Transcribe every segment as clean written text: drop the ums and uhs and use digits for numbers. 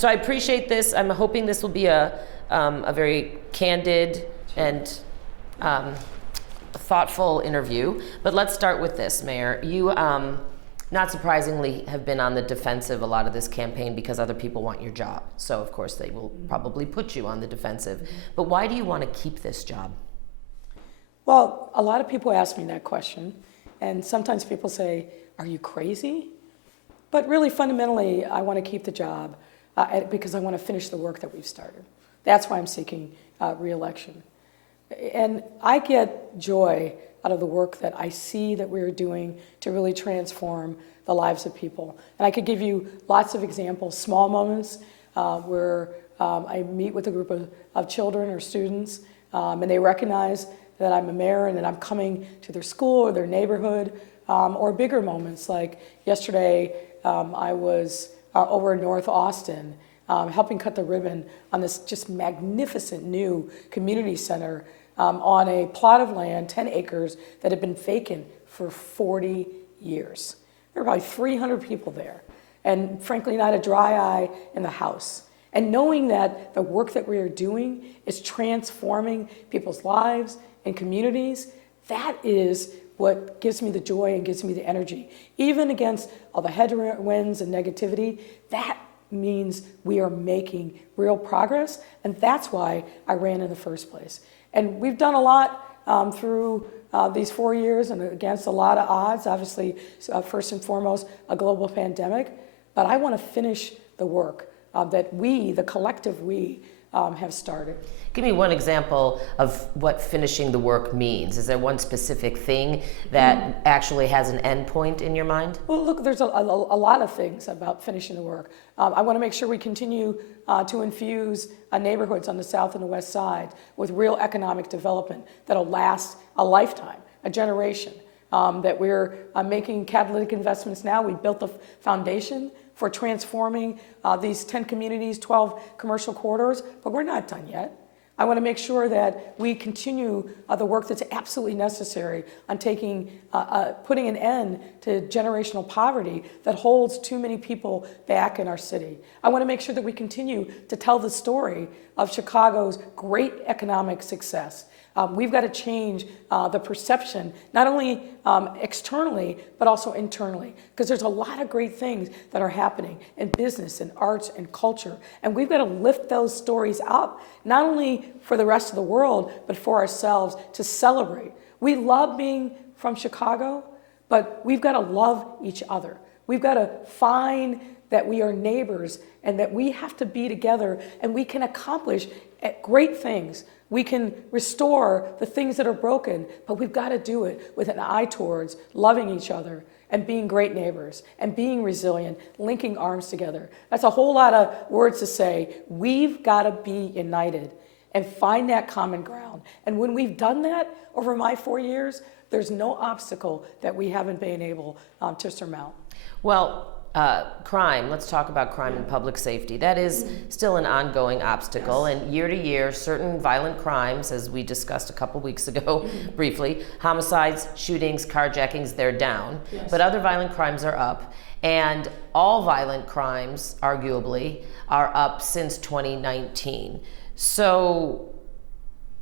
So I appreciate this. I'm hoping this will be a very candid and thoughtful interview. But let's start with this, Mayor. You, not surprisingly, have been on the defensive a lot of this campaign because other people want your job. So of course they will probably put you on the defensive. But why do you want to keep this job? Well, a lot of people ask me that question. And sometimes people say, are you crazy? But really, fundamentally, I want to keep the job because I want to finish the work that we've started. That's why I'm seeking re-election. And I get joy out of the work that I see that we're doing to really transform the lives of people. And I could give you lots of examples, small moments where I meet with a group of children or students, and they recognize that I'm a mayor and that I'm coming to their school or their neighborhood, or bigger moments like yesterday I was over in North Austin helping cut the ribbon on this just magnificent new community center on a plot of land, 10 acres, that had been vacant for 40 years. There were probably 300 people there, and frankly not a dry eye in the house. And knowing that the work that we are doing is transforming people's lives and communities, that is what gives me the joy and gives me the energy. Even against all the headwinds and negativity, that means we are making real progress, and that's why I ran in the first place. And we've done a lot through these 4 years and against a lot of odds, obviously, first and foremost, a global pandemic, but I want to finish the work that we, the collective we, have started. Give me one example of what finishing the work means. Is there one specific thing that actually has an end point in your mind? Well, look, there's a lot of things about finishing the work. I want to make sure we continue to infuse neighborhoods on the south and the west side with real economic development that'll last a lifetime, a generation. That we're making catalytic investments now. We built the foundation for transforming these 10 communities, 12 commercial corridors, but we're not done yet. I want to make sure that we continue the work that's absolutely necessary on putting an end to generational poverty that holds too many people back in our city. I want to make sure that we continue to tell the story of Chicago's great economic success. We've got to change the perception, not only externally, but also internally, because there's a lot of great things that are happening in business and arts and culture. And we've got to lift those stories up, not only for the rest of the world, but for ourselves to celebrate. We love being from Chicago, but we've got to love each other. We've got to find that we are neighbors and that we have to be together and we can accomplish great things. We can restore the things that are broken, but we've got to do it with an eye towards loving each other and being great neighbors and being resilient, linking arms together. That's a whole lot of words to say. We've got to be united and find that common ground. And when we've done that over my 4 years, there's no obstacle that we haven't been able to surmount. Well, crime, let's talk about crime and public safety. That is still an ongoing obstacle, and year to year, certain violent crimes, as we discussed a couple weeks ago briefly, homicides, shootings, carjackings, they're down, but other violent crimes are up, and all violent crimes, arguably, are up since 2019. So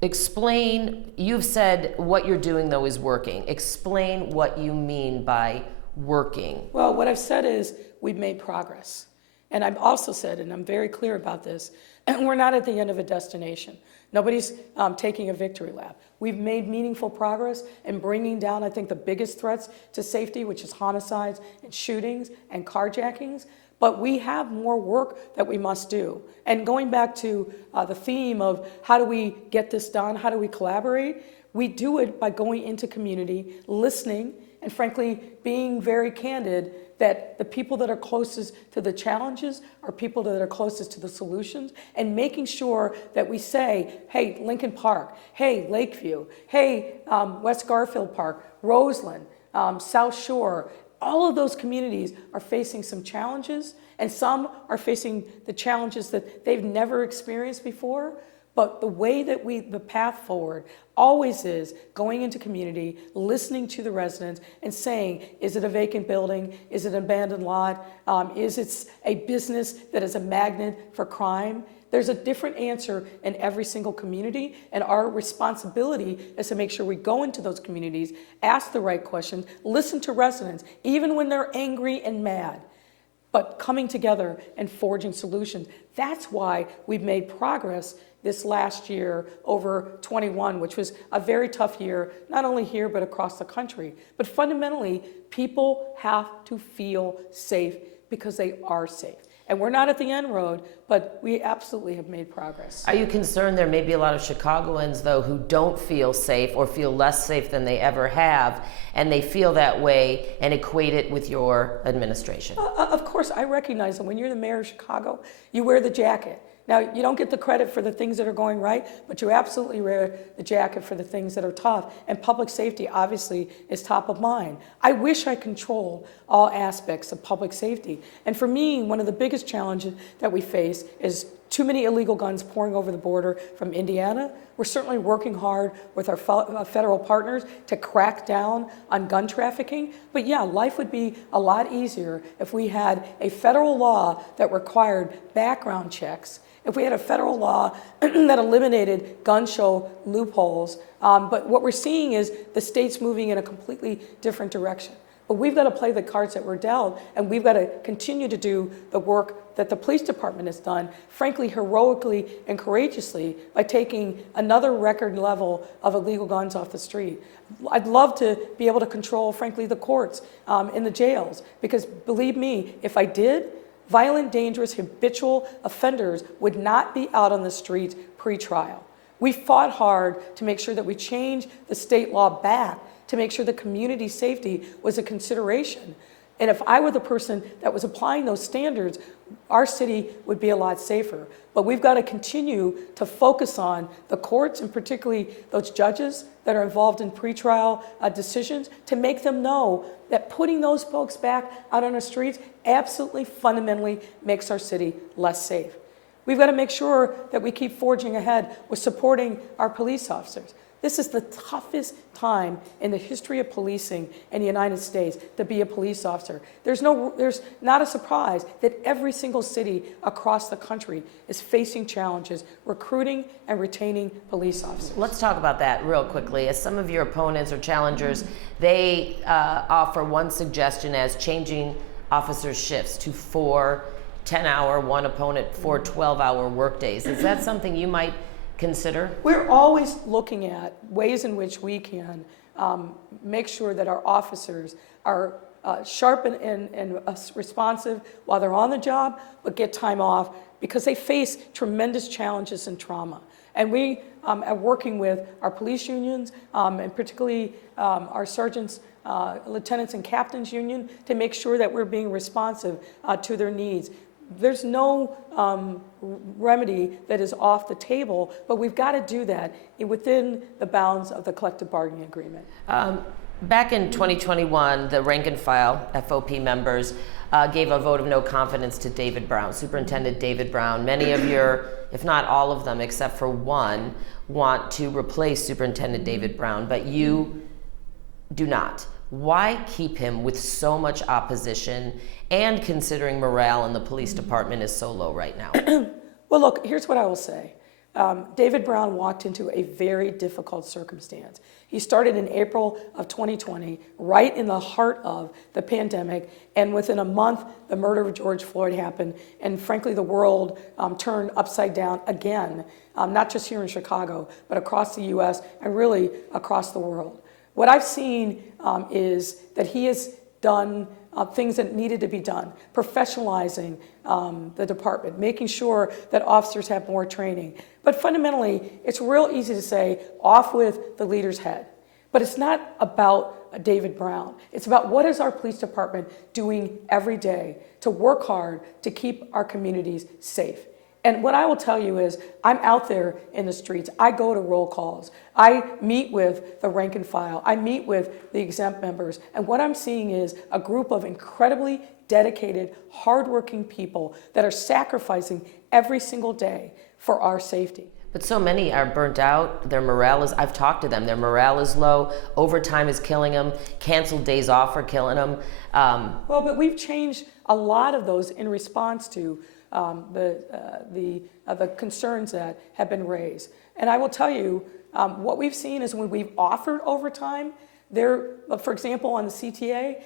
explain, you've said what you're doing though is working. Explain what you mean by working. Well, what I've said is we've made progress. And I've also said, and I'm very clear about this, and we're not at the end of a destination. Nobody's taking a victory lap. We've made meaningful progress in bringing down, I think, the biggest threats to safety, which is homicides and shootings and carjackings. But we have more work that we must do. And going back to the theme of how do we get this done, how do we collaborate, we do it by going into community, listening, and frankly, being very candid that the people that are closest to the challenges are people that are closest to the solutions, and making sure that we say, hey, Lincoln Park, hey, Lakeview, hey, West Garfield Park, Roseland, South Shore, all of those communities are facing some challenges, and some are facing the challenges that they've never experienced before. But the way that the path forward always is going into community, listening to the residents and saying, is it a vacant building? Is it an abandoned lot? Is it a business that is a magnet for crime? There's a different answer in every single community, and our responsibility is to make sure we go into those communities, ask the right questions, listen to residents, even when they're angry and mad, but coming together and forging solutions. That's why we've made progress this last year over 21, which was a very tough year, not only here but across the country. But fundamentally, people have to feel safe because they are safe. And we're not at the end road, but we absolutely have made progress. Are you concerned there may be a lot of Chicagoans, though, who don't feel safe or feel less safe than they ever have, and they feel that way and equate it with your administration? Of course, I recognize that when you're the mayor of Chicago, you wear the jacket. Now, you don't get the credit for the things that are going right, but you absolutely wear the jacket for the things that are tough. And public safety, obviously, is top of mind. I wish I controlled all aspects of public safety. And for me, one of the biggest challenges that we face is too many illegal guns pouring over the border from Indiana. We're certainly working hard with our federal partners to crack down on gun trafficking. But yeah, life would be a lot easier if we had a federal law that required background checks, if we had a federal law that eliminated gun show loopholes. But what we're seeing is the state's moving in a completely different direction. But we've got to play the cards that we're dealt, and we've got to continue to do the work that the police department has done, frankly, heroically and courageously, by taking another record level of illegal guns off the street. I'd love to be able to control, frankly, the courts in the jails, because believe me, if I did, violent, dangerous, habitual offenders would not be out on the streets pre-trial. We fought hard to make sure that we changed the state law back to make sure that community safety was a consideration. And if I were the person that was applying those standards, our city would be a lot safer. But we've got to continue to focus on the courts, and particularly those judges that are involved in pretrial decisions, to make them know that putting those folks back out on the streets absolutely fundamentally makes our city less safe. We've got to make sure that we keep forging ahead with supporting our police officers. This is the toughest time in the history of policing in the United States to be a police officer. There's not a surprise that every single city across the country is facing challenges recruiting and retaining police officers. Let's talk about that real quickly. As some of your opponents or challengers, they offer one suggestion as changing officers' shifts to 4 10-hour, one opponent 4 12-hour workdays. Is that something you might consider? We're always looking at ways in which we can make sure that our officers are sharp and responsive while they're on the job, but get time off, because they face tremendous challenges and trauma. And we are working with our police unions, and particularly our sergeants, lieutenants and captains union, to make sure that we're being responsive to their needs. There's no remedy that is off the table, but we've got to do that within the bounds of the collective bargaining agreement. Back in 2021, the rank and file FOP members gave a vote of no confidence to David Brown, Superintendent David Brown. Many of your, if not all of them, except for one, want to replace Superintendent David Brown, but you do not. Why keep him with so much opposition, and considering morale in the police department is so low right now? Well, look, here's what I will say. David Brown walked into a very difficult circumstance. He started in April of 2020, right in the heart of the pandemic, and within a month, the murder of George Floyd happened, and frankly, the world turned upside down again, not just here in Chicago, but across the U.S. and really across the world. What I've seen is that he has done things that needed to be done, professionalizing the department, making sure that officers have more training. But fundamentally, it's real easy to say, off with the leader's head. But it's not about David Brown. It's about what is our police department doing every day to work hard to keep our communities safe. And what I will tell you is, I'm out there in the streets. I go to roll calls. I meet with the rank and file. I meet with the exempt members. And what I'm seeing is a group of incredibly dedicated, hardworking people that are sacrificing every single day for our safety. But so many are burnt out. Their morale is, I've talked to them, their morale is low. Overtime is killing them. Canceled days off are killing them. Well, but we've changed a lot of those in response to the concerns that have been raised. And I will tell you, what we've seen is when we've offered overtime, there, for example, on the CTA,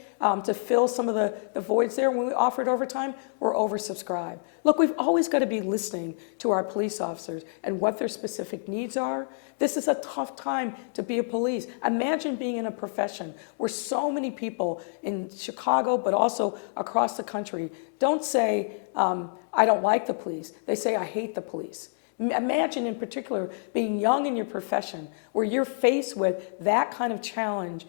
to fill some of the voids there, when we offered overtime, we're oversubscribed. Look, we've always got to be listening to our police officers and what their specific needs are. This is a tough time to be a police. Imagine being in a profession where so many people in Chicago, but also across the country, don't say, I don't like the police. They say, I hate the police. Imagine in particular being young in your profession where you're faced with that kind of challenge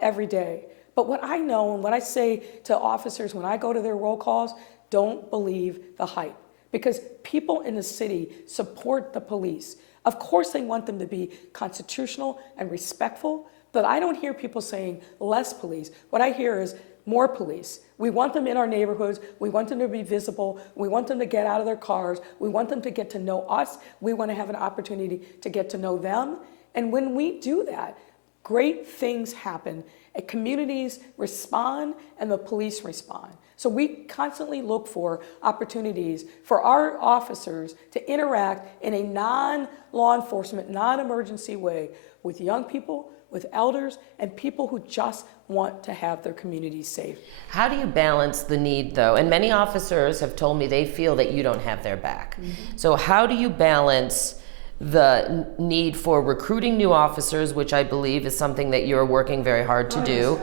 every day. But what I know and what I say to officers when I go to their roll calls, don't believe the hype, because people in the city support the police. Of course they want them to be constitutional and respectful, but I don't hear people saying less police. What I hear is more police. We want them in our neighborhoods. We want them to be visible. We want them to get out of their cars. We want them to get to know us. We want to have an opportunity to get to know them. And when we do that, great things happen. Communities respond and the police respond. So we constantly look for opportunities for our officers to interact in a non-law enforcement, non-emergency way with young people, with elders, and people who just want to have their communities safe. How do you balance the need, though? And many officers have told me they feel that you don't have their back. Mm-hmm. So how do you balance the need for recruiting new officers, which I believe is something that you're working very hard to do,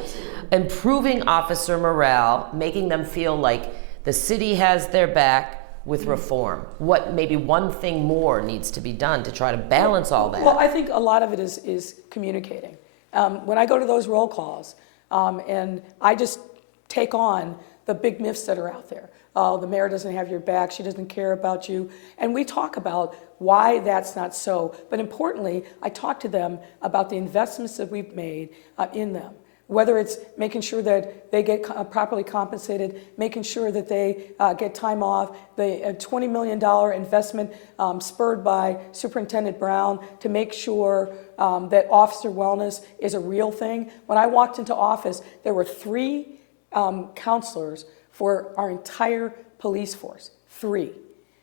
improving officer morale, making them feel like the city has their back with reform? What maybe one thing more needs to be done to try to balance all that? Well, I think a lot of it is communicating. When I go to those roll calls, and I just take on the big myths that are out there. The mayor doesn't have your back, she doesn't care about you. And we talk about why that's not so. But importantly, I talk to them about the investments that we've made in them. Whether it's making sure that they get properly compensated, making sure that they get time off, the $20 million investment spurred by Superintendent Brown to make sure that officer wellness is a real thing. When I walked into office, there were 3 counselors for our entire police force, 3.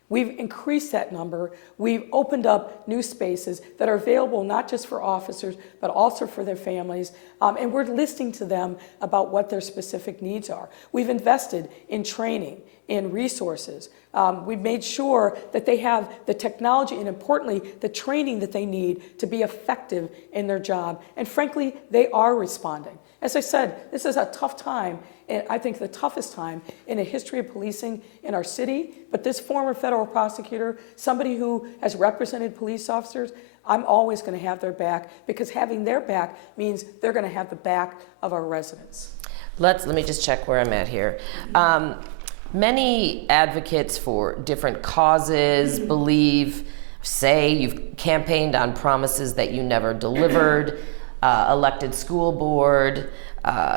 We've increased that number. We've opened up new spaces that are available not just for officers, but also for their families. And we're listening to them about what their specific needs are. We've invested in training, in resources. We've made sure that they have the technology and, importantly, the training that they need to be effective in their job. And frankly, they are responding. As I said, this is a tough time, and I think the toughest time in the history of policing in our city. But this former federal prosecutor, somebody who has represented police officers, I'm always going to have their back, because having their back means they're going to have the back of our residents. Let me just check where I'm at here. Many advocates for different causes say you've campaigned on promises that you never delivered. Elected school board,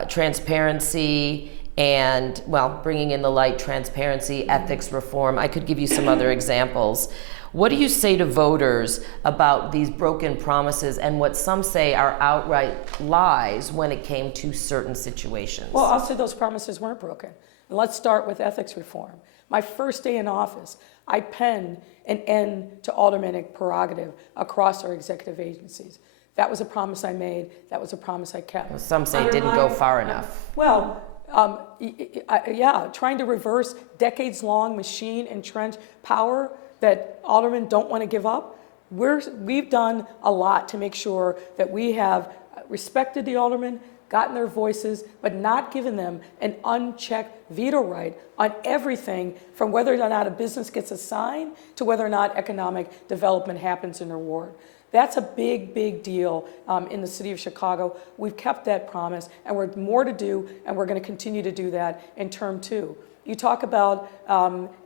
transparency, and, well, bringing in the light, transparency, ethics reform. I could give you some other examples. What do you say to voters about these broken promises and what some say are outright lies when it came to certain situations? Well, I'll say those promises weren't broken. And let's start with ethics reform. My first day in office, I penned an end to aldermanic prerogative across our executive agencies. That was a promise I made. That was a promise I kept. Well, some say it didn't go far enough. Well, trying to reverse decades-long machine-entrenched power that aldermen don't want to give up. We've done a lot to make sure that we have respected the aldermen, gotten their voices, but not given them an unchecked veto right on everything from whether or not a business gets assigned to whether or not economic development happens in their ward. That's a big, big deal in the city of Chicago. We've kept that promise, and we're more to do, and we're going to continue to do that in term 2. You talk about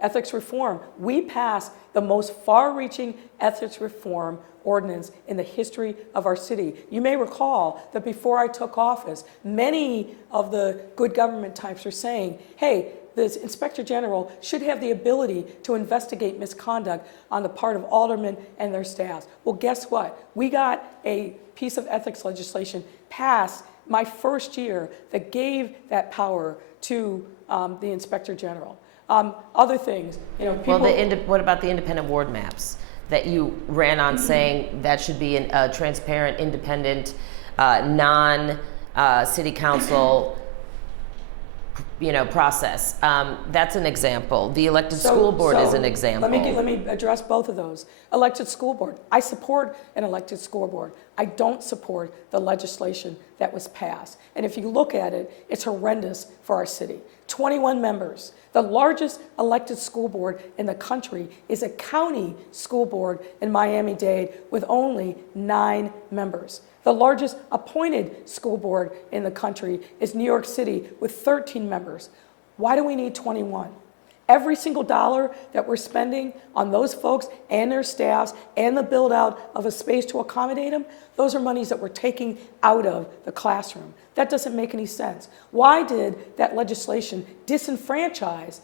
ethics reform. We passed the most far-reaching ethics reform ordinance in the history of our city. You may recall that before I took office, many of the good government types were saying, hey, the Inspector General should have the ability to investigate misconduct on the part of aldermen and their staffs. Well, guess what? We got a piece of ethics legislation passed my first year that gave that power to the Inspector General. Other things, people... Well, what about the independent ward maps that you ran on saying that should be a transparent, independent, non-city council process? That's an example. The elected school board is an example. Let me address both of those. Elected school board. I support an elected school board. I don't support the legislation that was passed. And if you look at it, it's horrendous for our city. 21 members. The largest elected school board in the country is a county school board in Miami-Dade with only 9 members. The largest appointed school board in the country is New York City with 13 members. Why do we need 21? Every single dollar that we're spending on those folks and their staffs and the build out of a space to accommodate them, those are monies that we're taking out of the classroom. That doesn't make any sense. Why did that legislation disenfranchise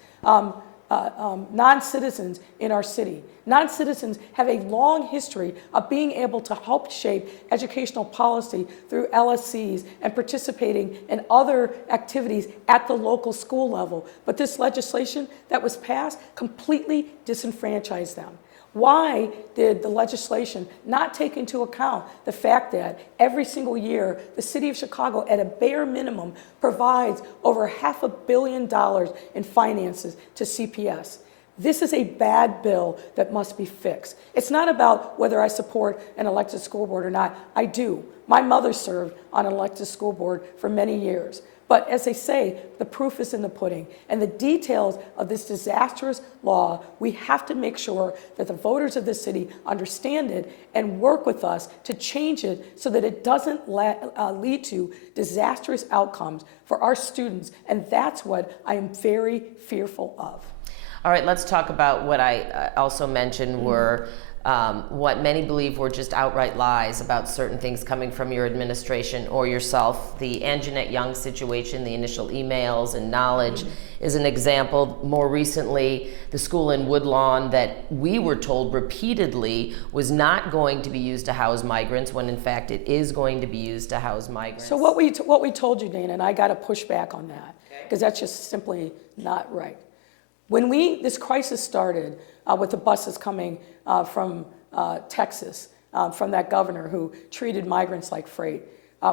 non-citizens in our city? Non-citizens have a long history of being able to help shape educational policy through LSCs and participating in other activities at the local school level. But this legislation that was passed completely disenfranchised them. Why did the legislation not take into account the fact that every single year the city of Chicago, at a bare minimum, provides over $500 million in finances to CPS? This is a bad bill that must be fixed. It's not about whether I support an elected school board or not. I do. My mother served on an elected school board for many years. But as they say, the proof is in the pudding. And the details of this disastrous law, we have to make sure that the voters of this city understand it and work with us to change it so that it doesn't lead to disastrous outcomes for our students. And that's what I am very fearful of. All right, let's talk about what I also mentioned were what many believe were just outright lies about certain things coming from your administration or yourself. The Anjanette Young situation, the initial emails and knowledge is an example. More recently, the school in Woodlawn that we were told repeatedly was not going to be used to house migrants when in fact it is going to be used to house migrants. So what we told you, Dana, and I got to push back on that because that's just simply not right. When this crisis started with the buses coming from Texas, from that governor who treated migrants like freight,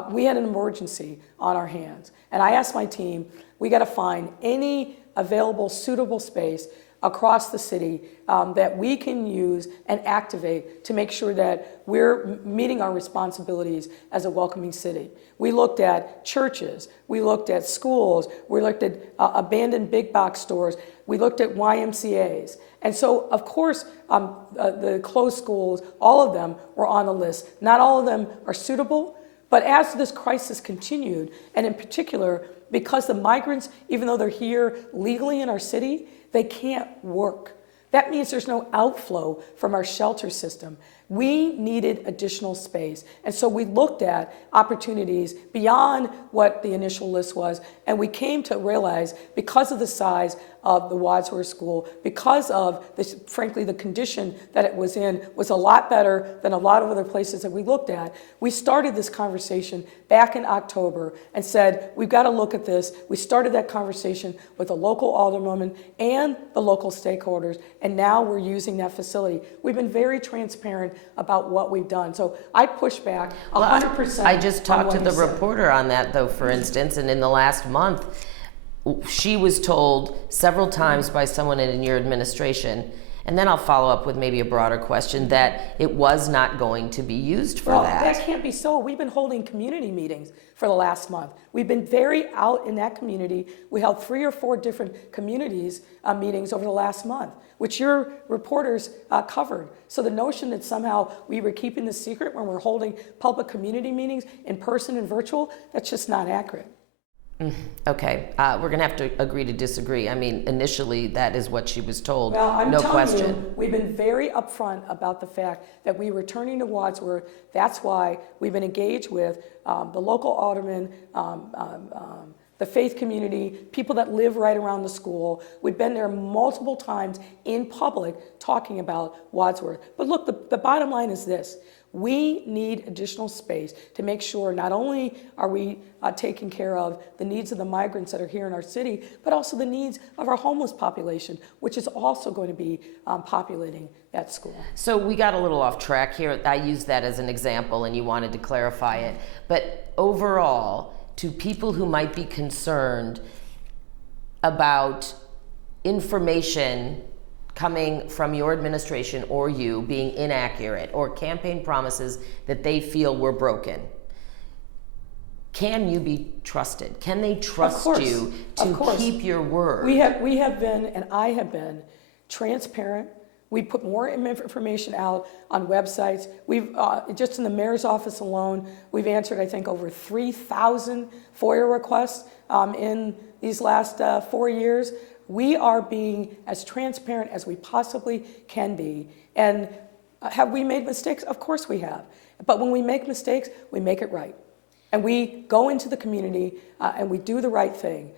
we had an emergency on our hands. And I asked my team, we got to find any available suitable space across the city that we can use and activate to make sure that we're meeting our responsibilities as a welcoming city. We looked at churches, we looked at schools, we looked at abandoned big box stores, we looked at YMCAs. And so, of course, the closed schools, all of them were on the list. Not all of them are suitable, but as this crisis continued, and in particular, because the migrants, even though they're here legally in our city, they can't work. That means there's no outflow from our shelter system. We needed additional space. And so we looked at opportunities beyond what the initial list was, and we came to realize because of the size of the Wadsworth School, because of, frankly, the condition that it was in was a lot better than a lot of other places that we looked at. We started this conversation back in October and said, we've got to look at this. We started that conversation with the local alderwoman and the local stakeholders, and now we're using that facility. We've been very transparent about what we've done. So I push back 100%. I just talked to the reporter on that, though, for instance, and in the last month, she was told several times by someone in your administration, and then I'll follow up with maybe a broader question, that it was not going to be used for that. That can't be so. We've been holding community meetings for the last month. We've been very out in that community. We held 3 or 4 different communities meetings over the last month, which your reporters covered. So the notion that somehow we were keeping the secret when we're holding public community meetings in person and virtual, that's just not accurate. Okay, we're going to have to agree to disagree. I mean, initially, that is what she was told. Well, I'm no telling question. You, we've been very upfront about the fact that we're returning to Wadsworth. That's why we've been engaged with the local alderman, the faith community, people that live right around the school. We've been there multiple times in public talking about Wadsworth. But look, the bottom line is this. We need additional space to make sure not only are we taking care of the needs of the migrants that are here in our city, but also the needs of our homeless population, which is also going to be populating that school. So we got a little off track here. I used that as an example and you wanted to clarify it. But overall, to people who might be concerned about information coming from your administration or you being inaccurate or campaign promises that they feel were broken, can you be trusted? Can they trust you to keep your word? We have been, and I have been, transparent. We put more information out on websites. We've, just in the mayor's office alone, we've answered, I think, over 3,000 FOIA requests in these last 4 years. We are being as transparent as we possibly can be. And have we made mistakes? Of course we have. But when we make mistakes, we make it right. And we go into the community and we do the right thing.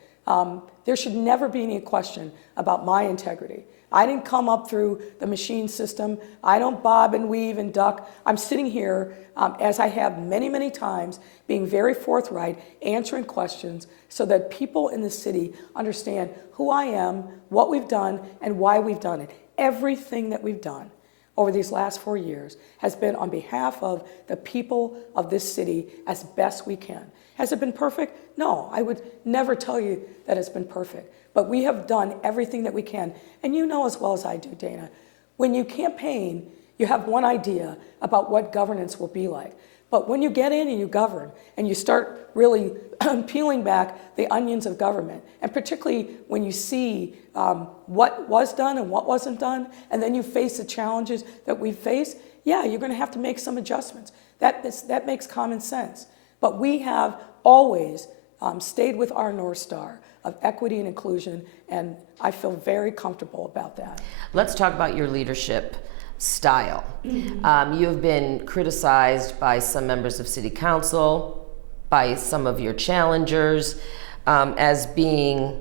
There should never be any question about my integrity. I didn't come up through the machine system. I don't bob and weave and duck. I'm sitting here, as I have many, many times, being very forthright, answering questions so that people in the city understand who I am, what we've done, and why we've done it. Everything that we've done over these last 4 years has been on behalf of the people of this city as best we can. Has it been perfect? No, I would never tell you that it's been perfect. But we have done everything that we can. And you know as well as I do, Dana, when you campaign, you have one idea about what governance will be like. But when you get in and you govern and you start really peeling back the onions of government, and particularly when you see what was done and what wasn't done, and then you face the challenges that we face, yeah, you're going to have to make some adjustments. That makes common sense. But we have always stayed with our North Star of equity and inclusion, and I feel very comfortable about that. Let's talk about your leadership style. You have been criticized by some members of City Council, by some of your challengers, as being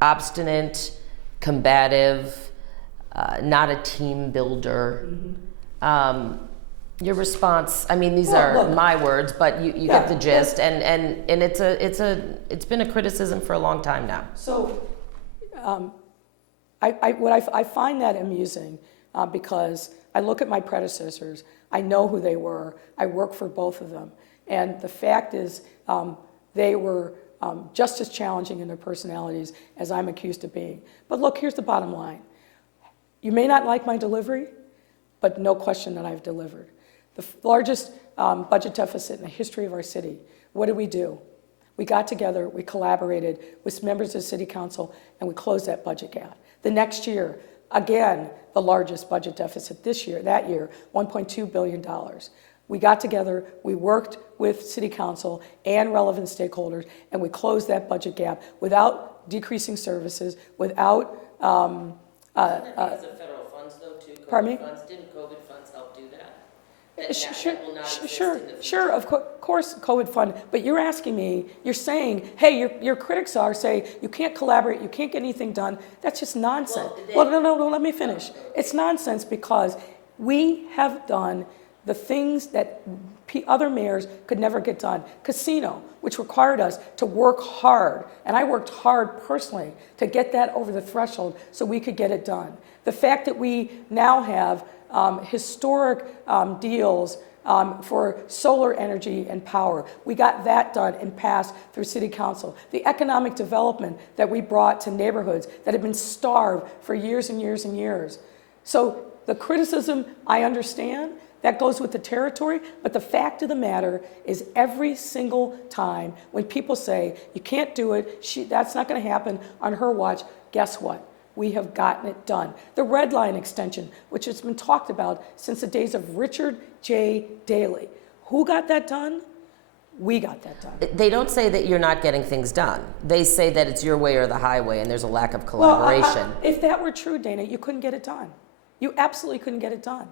obstinate, combative, not a team builder. Your response, I mean, these are my words, but you get the gist, and it's been a criticism for a long time now. So I find that amusing because I look at my predecessors, I know who they were, I work for both of them, and the fact is they were just as challenging in their personalities as I'm accused of being. But look, here's the bottom line. You may not like my delivery, but no question that I've delivered. The largest budget deficit in the history of our city. What did we do? We got together, we collaborated with members of the City Council, and we closed that budget gap. The next year, again, the largest budget deficit that year, $1.2 billion. We got together, we worked with City Council and relevant stakeholders, and we closed that budget gap without decreasing services, without... Isn't that because of federal funds, though, too? Pardon me? Didn't COVID funds help do that? Sure, of course, COVID fund, but you're asking me, you're saying, hey, your critics say you can't collaborate, you can't get anything done. That's just nonsense. Well, no, let me finish. It's nonsense because we have done the things that other mayors could never get done. Casino, which required us to work hard, and I worked hard personally to get that over the threshold so we could get it done. The fact that we now have historic deals for solar energy and power. We got that done and passed through City Council. The economic development that we brought to neighborhoods that have been starved for years and years and years. So the criticism, I understand, that goes with the territory, but the fact of the matter is every single time when people say, you can't do it, that's not gonna happen on her watch, guess what? We have gotten it done. The red line extension, which has been talked about since the days of Richard J. Daley. Who got that done? We got that done. They don't say that you're not getting things done. They say that it's your way or the highway and there's a lack of collaboration. Well, if that were true, Dana, you couldn't get it done. You absolutely couldn't get it done.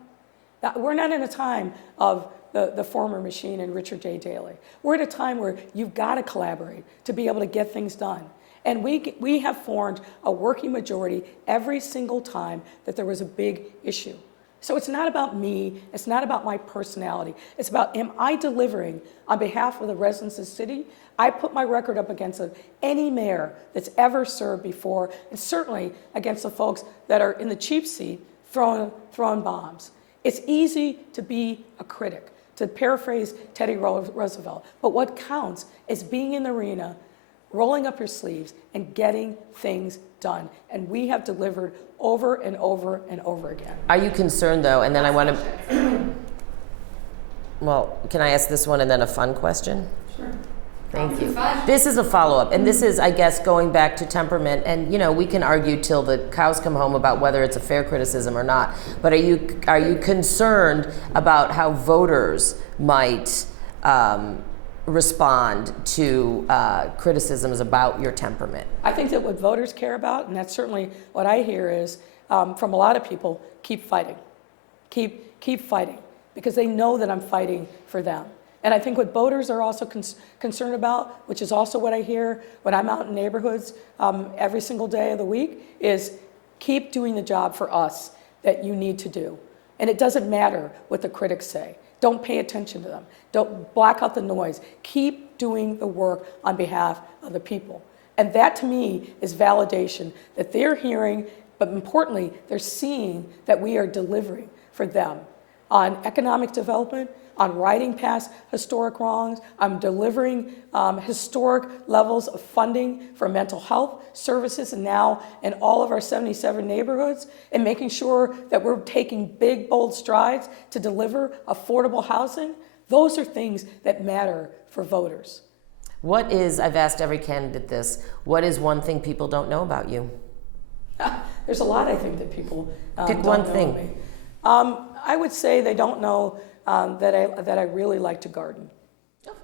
We're not in a time of the former machine and Richard J. Daley. We're at a time where you've got to collaborate to be able to get things done. And we have formed a working majority every single time that there was a big issue. So it's not about me, it's not about my personality. It's about, am I delivering on behalf of the residents of the city? I put my record up against any mayor that's ever served before, and certainly against the folks that are in the cheap seat throwing bombs. It's easy to be a critic, to paraphrase Teddy Roosevelt, but what counts is being in the arena, rolling up your sleeves, and getting things done. And we have delivered over and over and over again. Are you concerned, though, and then I want to, well, can I ask this one and then a fun question? Sure. Thank you. This is a follow-up, and this is, I guess, going back to temperament, and we can argue till the cows come home about whether it's a fair criticism or not, but are you concerned about how voters might respond to criticisms about your temperament? I think that what voters care about, and that's certainly what I hear, is from a lot of people, keep fighting. Keep fighting, because they know that I'm fighting for them. And I think what voters are also concerned about, which is also what I hear when I'm out in neighborhoods every single day of the week, is keep doing the job for us that you need to do. And it doesn't matter what the critics say. Don't pay attention to them. Don't block out the noise. Keep doing the work on behalf of the people. And that, to me, is validation that they're hearing, but importantly, they're seeing that we are delivering for them on economic development, on righting past historic wrongs, on delivering historic levels of funding for mental health services, and now in all of our 77 neighborhoods, and making sure that we're taking big, bold strides to deliver affordable housing. Those are things that matter for voters. I've asked every candidate this, what is one thing people don't know about you? There's a lot, I think, that people Pick don't one know thing. of me. I would say they don't know that I really like to garden.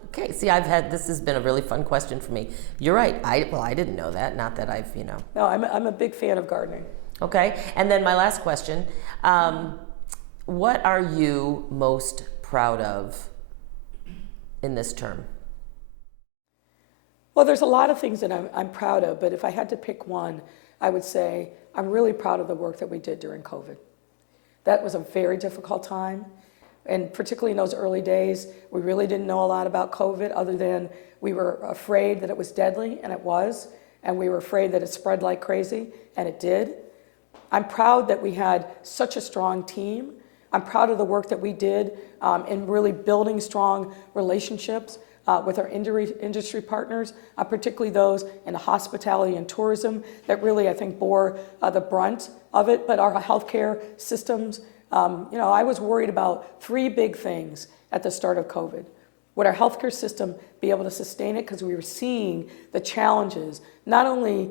Okay, see, this has been a really fun question for me. You're right, I didn't know that, not that I've. No, I'm a big fan of gardening. Okay, and then my last question, what are you most proud of in this term? Well, there's a lot of things that I'm proud of, but if I had to pick one, I would say I'm really proud of the work that we did during COVID. That was a very difficult time. And particularly in those early days, we really didn't know a lot about COVID other than we were afraid that it was deadly, and it was. And we were afraid that it spread like crazy, and it did. I'm proud that we had such a strong team. I'm proud of the work that we did in really building strong relationships with our industry partners, particularly those in the hospitality and tourism that really, I think, bore the brunt of it, but our healthcare systems. I was worried about three big things at the start of COVID. Would our healthcare system be able to sustain it? Because we were seeing the challenges, not only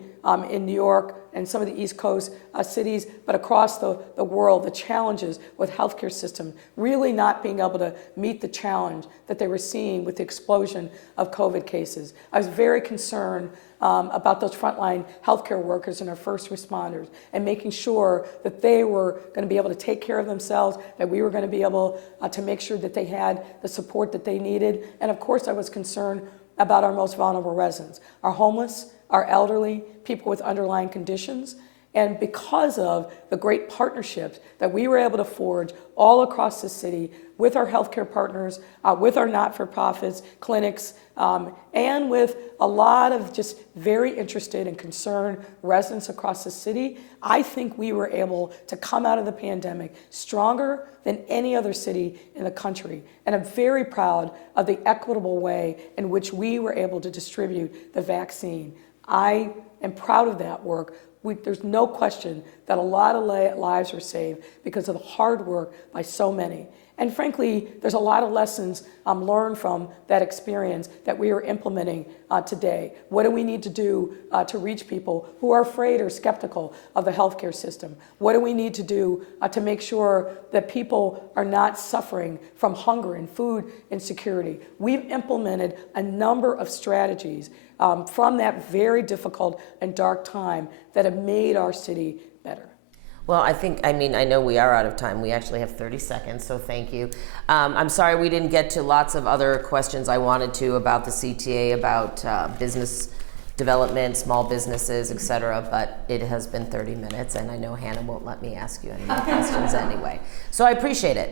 in New York and some of the East Coast cities, but across the world, the challenges with healthcare system really not being able to meet the challenge that they were seeing with the explosion of COVID cases. I was very concerned about those frontline healthcare workers and our first responders, and making sure that they were going to be able to take care of themselves, that we were going to be able to make sure that they had the support that they needed. And of course, I was concerned about our most vulnerable residents, our homeless, our elderly, people with underlying conditions. And because of the great partnerships that we were able to forge all across the city with our healthcare partners, with our not-for-profits, clinics, and with a lot of just very interested and concerned residents across the city, I think we were able to come out of the pandemic stronger than any other city in the country. And I'm very proud of the equitable way in which we were able to distribute the vaccine. I am proud of that work. There's no question that a lot of lives were saved because of the hard work by so many. And frankly, there's a lot of lessons learned from that experience that we are implementing today. What do we need to do to reach people who are afraid or skeptical of the healthcare system? What do we need to do to make sure that people are not suffering from hunger and food insecurity? We've implemented a number of strategies from that very difficult and dark time that have made our city better. Well, I know we are out of time. We actually have 30 seconds, so thank you. I'm sorry we didn't get to lots of other questions I wanted to about the CTA, about business development, small businesses, et cetera, but it has been 30 minutes, and I know Hannah won't let me ask you any more questions anyway. So I appreciate it.